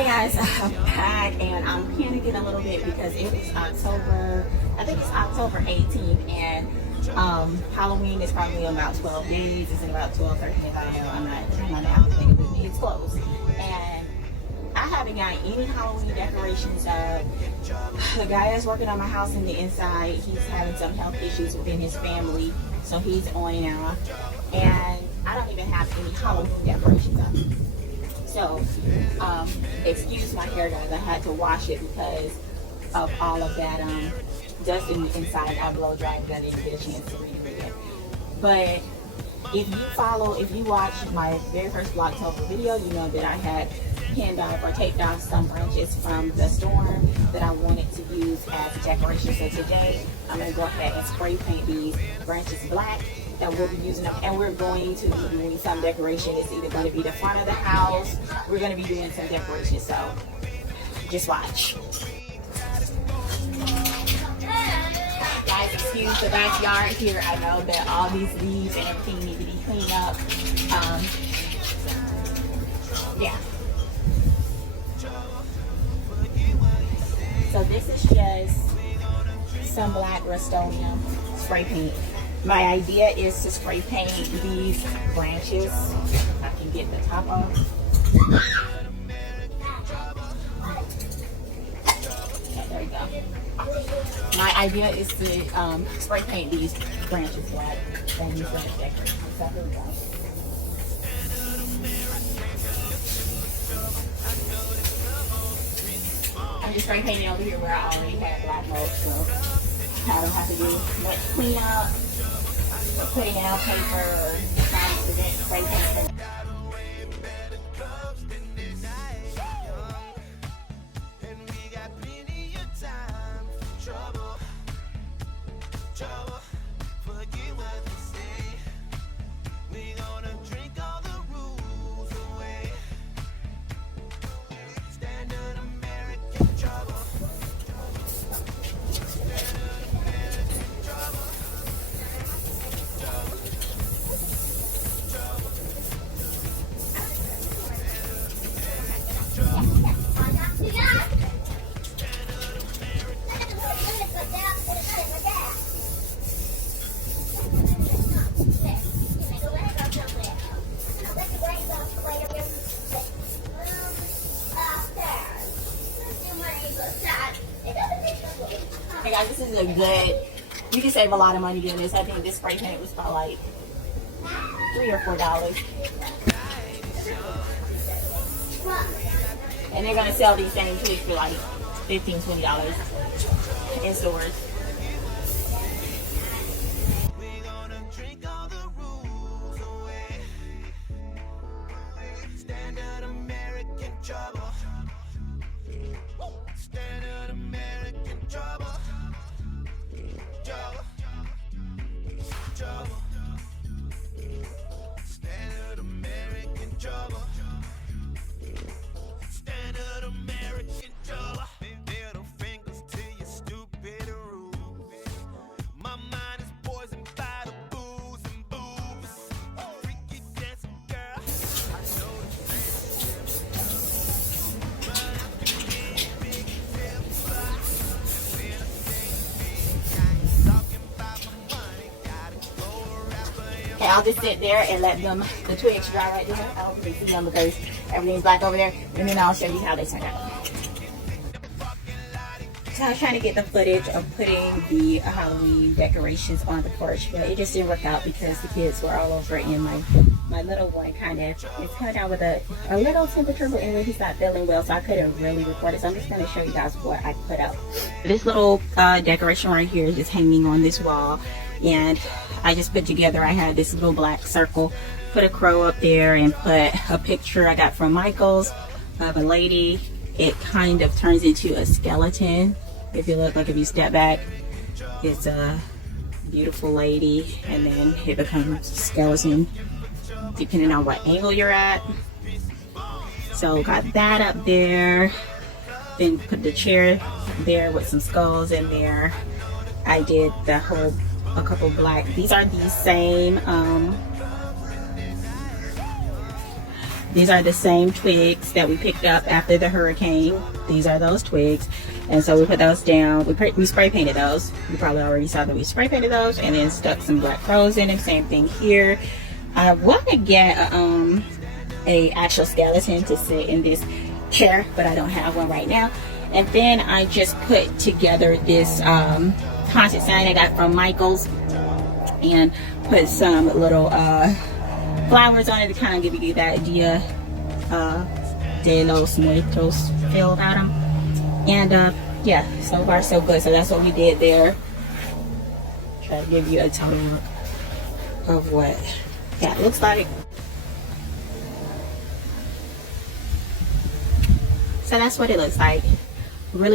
Hey guys, I'm back and I'm panicking a little bit because it is October, I think it's October 18th, and Halloween is probably about 12 days. It's in about 12, 13 days. I don't know. I'm not everything with me. It's close. And I haven't got any Halloween decorations up. The guy that's working on my house in the inside, he's having some health issues within his family, so he's on now. And I don't even have any Halloween decorations up. So, excuse my hair, guys. I had to wash it because of all of that dust in the inside. I blow dried because I didn't get a chance to read it yet. But if you watch my very first Vlogtober video, you know that I had pinned off or taped off some branches from the storm that I wanted to use as decoration. So today, I'm going to go ahead and spray paint these branches black. That we'll be using them, and we're going to be doing some decoration. It's either going to be the front of the house. We're going to be doing some decoration, so just watch. Guys, excuse the backyard here. I know that all these leaves and everything need to be cleaned up. Yeah. So this is just some black Rust-Oleum spray paint. My idea is to spray paint these branches. If I can get the top off. Okay, there we go. My idea is to spray paint these branches black and use them as decoration. So here we go. I'm just spray painting over here where I already had black mulch, so I don't have to do much cleanup. Putting out paper or trying to prevent spray paint. Hey guys, this is a good, you can save a lot of money doing this. I think this spray paint was about like $3 or $4. And they're gonna sell these same twigs for like $15, $20 in stores. Okay, I'll just sit there and let them, the twigs dry right there. I don't think they see them because everything's black over there. And then I'll show you how they turn out. So I was trying to get the footage of putting the Halloween decorations on the porch, but it just didn't work out because the kids were all over it, and my little boy kind of is coming down with a little temperature, but anyway, he's not feeling well, so I couldn't really record it. So I'm just going to show you guys what I put out. This little decoration right here is just hanging on this wall, and I just put together, I had this little black circle, put a crow up there, and put a picture I got from Michael's of a lady. It kind of turns into a skeleton. If you look, like if you step back, it's a beautiful lady, and then it becomes a skeleton depending on what angle you're at. So got that up there, then put the chair there with some skulls in there. I did the whole, a couple black, these are the same These are the same twigs that we picked up after the hurricane. These are those twigs. And so we put those down. We spray painted those. You probably already saw that we spray painted those and then stuck some black crows in them. Same thing here. I want to get a actual skeleton to sit in this chair, but I don't have one right now. And then I just put together this haunted sign I got from Michael's and put some little flowers on it to kind of give you that idea de los muertos feel about them. And yeah, so far so good. So that's what we did there. Try to give you a total look of what that looks like. So that's what it looks like.